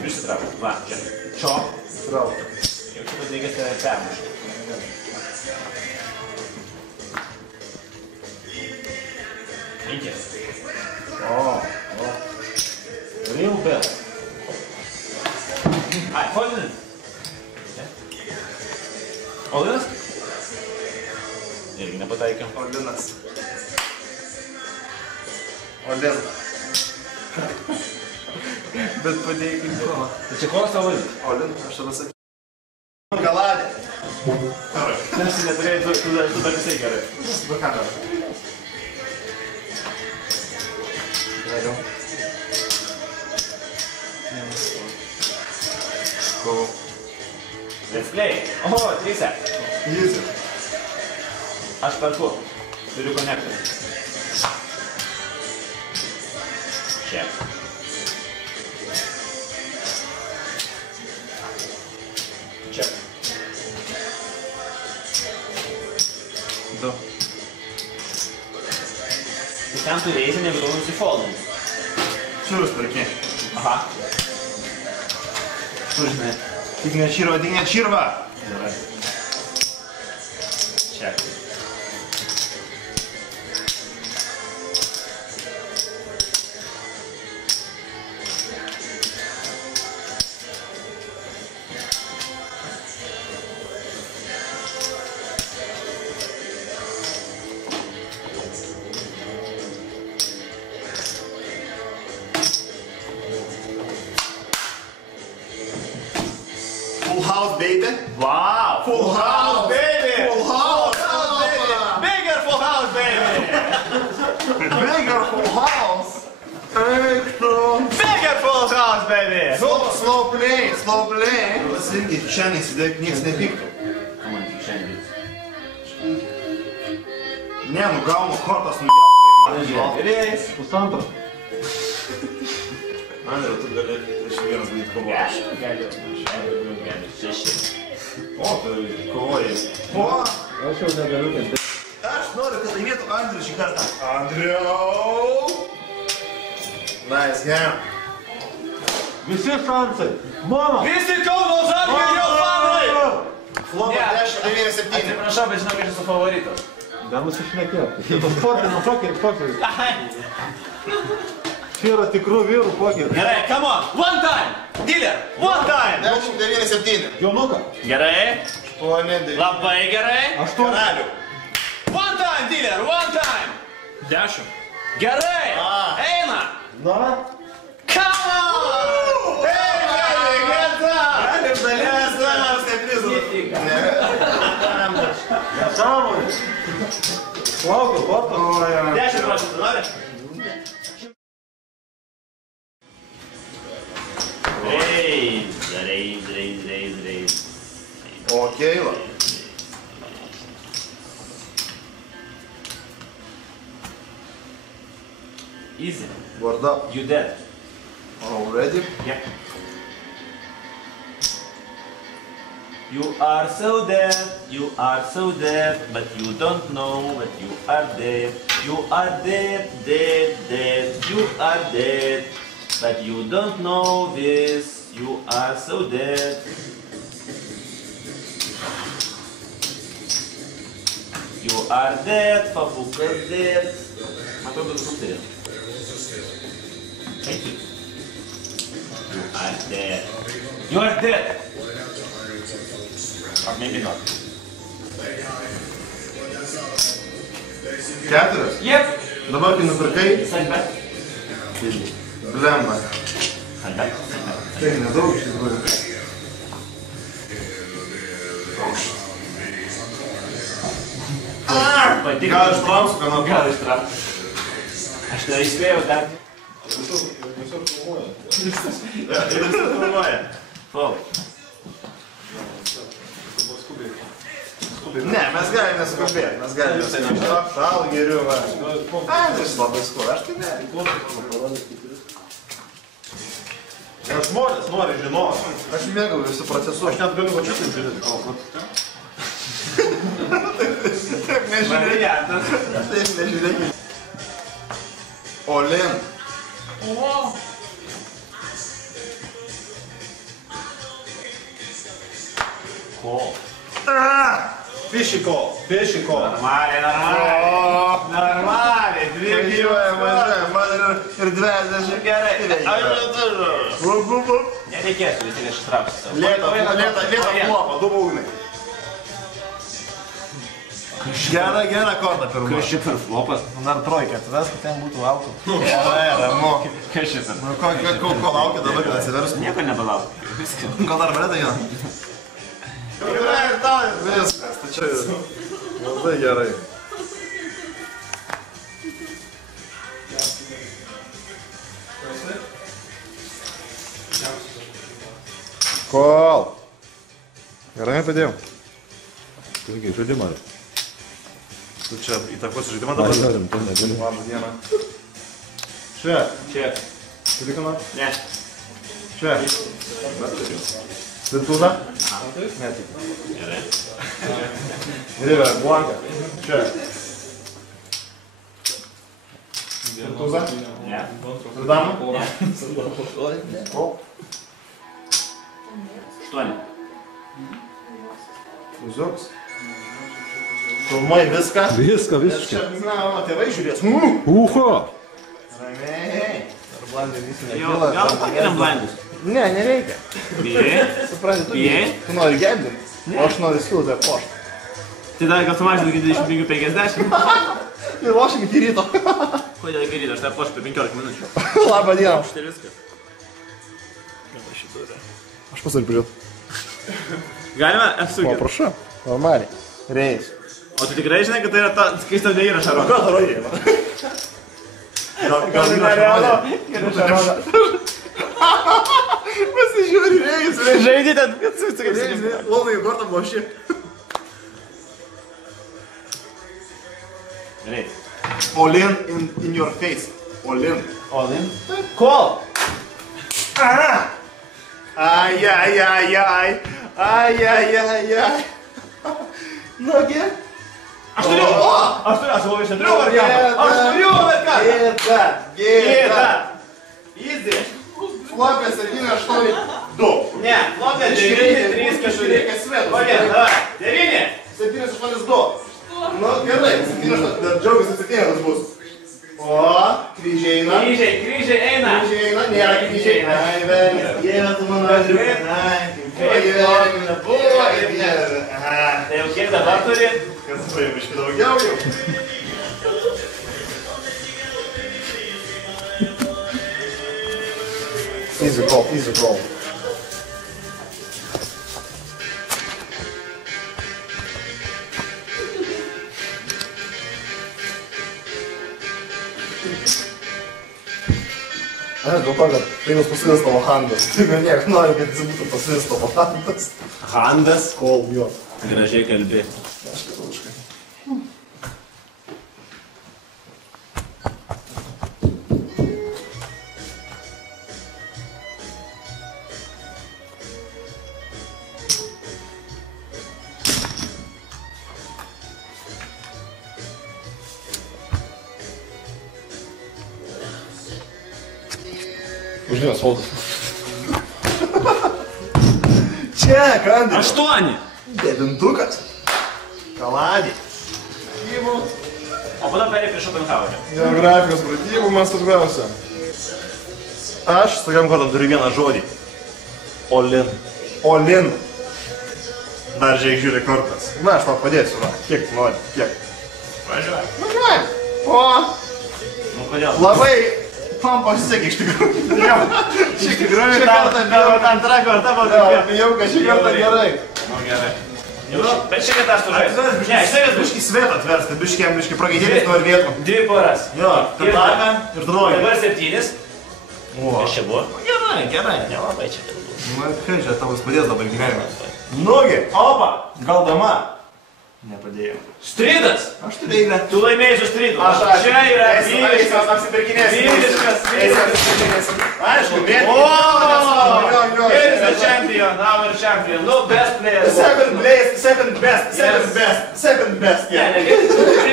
Išsitrauk. Va, čia. Čop. Trauk. Jau čia reikės tave permušti. Penkis. Real bell. Ai, foldinant. Olinas? Irgi nepataikėm. Olinas. Olin. Bet padėkim ko. Tai čia koks tavo Olinas? Olin, aš tada sakysiu. Galadė. Nes neturėjai, tu dar visai gerai. Be kamera. Geriau. Kovo. Let's play. Oho, 3. Easy. Aš perku. Turiu konektorių. Čia. Čia. 2. Tai ten turėsi nebūtų nusifoldinti. Čiūrus perki. Aha. Tu žinai. Tik nečirva, tik nečirva. Gerai. Čia. Full house, baby. Wow! Full house, baby! Full house, baby! Bigger full house, baby! Bigger full house. Extra. Bigger full house, baby! Slow play, slow play. Pasirinkit, čia nesidėk, nieks nepyktų. Ką man tik šiandien? Ne, nu gaunu kortas nujautai. Gerai. Pusantro. Andriu, tu gali 31 daryti kovos. Galiu. 6. O, tai kovojai. O, Aš jau negaliu kentėti. aš noriu, kad laimėtų Andriu šį kartą. Andriau! Nice game. Visi šansai. Mano. Visi Kauno Žalgirio fanai! Flopa Ne. 10-9-7. Atsiprašau, bet žinau, kad esu favoritas. Nenusišnekėt. Šito sportino pokeris. Ai. Čia yra tikrų vyrų pokeris. Gerai, come on! One time! Dealer! One time! 10-9-7. Jonuka. Gerai. 8-9. Labai gerai. Karalių. One time, dealer! One time! 10. Gerai! Eina! Na. Come on! Eina! Galim dalės, galim steprizų. Nesąmonė. Laukiu, kortas. 10 procentų nori? Reis. O, Keila. Easy. Word up. You dead. Already? Yeah. You are so dead, but you don't know that you are dead. You are dead, you are dead, but you don't know this. You are so dead. You are dead, papukas dead. Man atrodo, tu turi. Thank you. You are dead. You are dead. Or maybe not. 4? Yep. Dabar kai nupirkai, Side back. blemba. Side back. Tai nedaug iš tikrųjų. Gal ištrauksiu, ką nors. Gal ištrauksiu. Aš tai įspėjau dar. Visur filmuoja. Visur filmuoja. Fol. Ne, mes galim neskubėti, mes galim neskubėti. Šal geriu, va. Andris labai skuba, aš tai ne. Nes žmonės nori žinoti. Aš mėgau visų procesų. Aš net galiu vačiu taip žiūrėti. Taip nežiūrėkit. Taip nežiūrėkit. Olin. Ko? Fišiko. Normaliai. Važiuoja, ir 20. Gerai. Nereikėtų, vis tik aš ištrauksiu. Lėta plopa, 2 būgnai. Gera korta pirma. Kas čia per flopas? Dar trojkę atves, kad ten būtų auto. Gerai, ramu. Kas čia per? Ko laukia dabar, kad atsiverstų? Nieko nebelauk. Viskas. Gal dar valia tai vieną? Viskas, tai čia labai gerai. Kol. Gerai padėjau. Taigi, žaidimą. Tu čia įtakosi žaidimą dabar? Galim, to negalim. Labą dieną. Čia. Čia. Turi ką nors? Ne. Čia. Virtuvę? Ne, tik. Gerai. River, Blanka. Čia. Virtuvę? Ne. Sudama? Ne. O. 8. Uzuks. Filmuoji viską? Viską, Nes visiškai. čia, na, tėvai žiūrės. Uho! Ramiai. Ar blandai visi Jo, nekyla? gal pakeliam blindus. Ne, nereikia. Bijai? Supranti, Bijai? tu nori gelbinti, o aš noriu skilti poštą. Tai dar gal sumažinti iki 25-50? Ir lošim iki ryto. Kodėl iki ryto? Aš tą pošpę 15 minučių. Labą dieną. Štai viskas. Aš pasariu prie. Galima? O, Apsukit. prašau. Normaliai. Reis. O tu tikrai žinai, kad tai yra ta, kai stabdė įrašą rodo? Ką rodė? Gal nerealu. Pasižiūri, Reis. Žaidži ten, kad susitikė. Reis, labai kortą buvo ši. Gerai. All in your face. All in. All in? Kol? Ai. Nagi. Aš turiu variantą. Aš turiu variantą. Gėda. Easy. Flopės 7-8-2. Ne, flopė 9-3-4. Reikia svetų. Kodėl? Davai. 9. 7-8-2. Nu, gerai. 7-8. Dar džiaugiasi 7 bus. O, kryžiai eina. Kryžiai eina. Kryžiai eina. Nėra kryžiai. Ai, velnias. Dieve, tu mano žiūrė. Ai, kaip gyvenime buvo ir dieve. Tai jau kiek dabar turi? Kas buvo, biškai daugiau jau. Easy call. Dėl to, kad Linus pasidės tavo handas. Tai niek nori, kad jis būtų pasidės tavo handas. Handas. Kol, jo. Gražiai kalbi. Aš lietuviškai. Uždėmės foldas. Čia, Andrius. 8. Devintukas. Kaladį. Pratybų. O po to perė prie Schopenhauerio. Geografijos pratybų man svarbiausia. Aš su tokiam kodam turiu vieną žodį. Olin. Olin. Dar žiūrėk žiūri kortas. Na, aš tau padėsiu, va. Kiek tu nori, kiek. Važiuoju. Važiuoju. O, Nu kodėl? labai man pasisekė iš tikrųjų. Iš tikrųjų, tavo antra karta buvo tokia. Bijau, kad šį kartą gerai. Nu gerai. Bet šį kartą aš sužaisiu. Ne, šį Biškį svetą atvers, kad biškį pragaidėlis nori vietų. 2 poras. Jo, Ir taką ir drogi. Dabar 7. O, Kas čia buvo? Gerai. Nelabai čia ten buvo. na, kai čia tavas padės dabar gyvenime. Nugi, opa, gal dama. Nepadėjau. Stridas! Aš turiu eilę. Tu laimėjai su stridu. Čia yra vyriškas. Vyriškas. Aišku, O! Here's the champion, our champion. No, best player. Second best. Ne,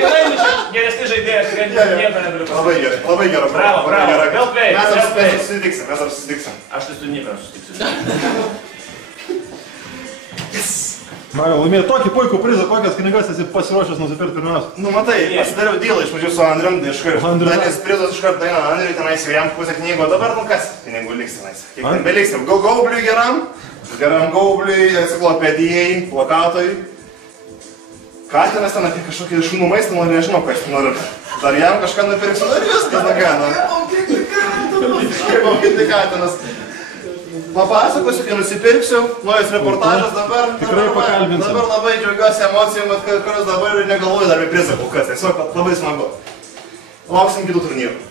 laimi čia geresni žaidėjai, aš tikrai nieko negaliu pasakyti. Labai gerai. Bravo. Well played. Mes dar susitiksim. Aš tai su Nipram susitiksiu. Mariau, laimėjo tokį puikų prizą, kokias knygas esi pasiruošęs nusipirkti pirmiausia. Nu matai, aš dariau dylą iš pradžių su Andrium, tai iškart. Dalis prizas iškart eina Andriui, tenais jau jam pusę knygų, o dabar nu kas pinigų liks tenais. Kiek ten beliks, gaubliui geram gaubliui, enciklopedijai, plakatui. Katinas ten apie kažkokį šunų maistą, nu nežinau, ką aš noriu. Dar jam kažką nupirksiu, dar viskas, na ką, nu. Kaip auginti katinas. Papasakosiu, kai nusipirksiu, naujas reportažas dabar. Tikrai pakalbinsim. Dabar labai džiaugiuosi emocijom, kurios dabar negalvoju dar apie prizą kol kas. Tiesiog labai smagu. Lauksim kitų turnyrų.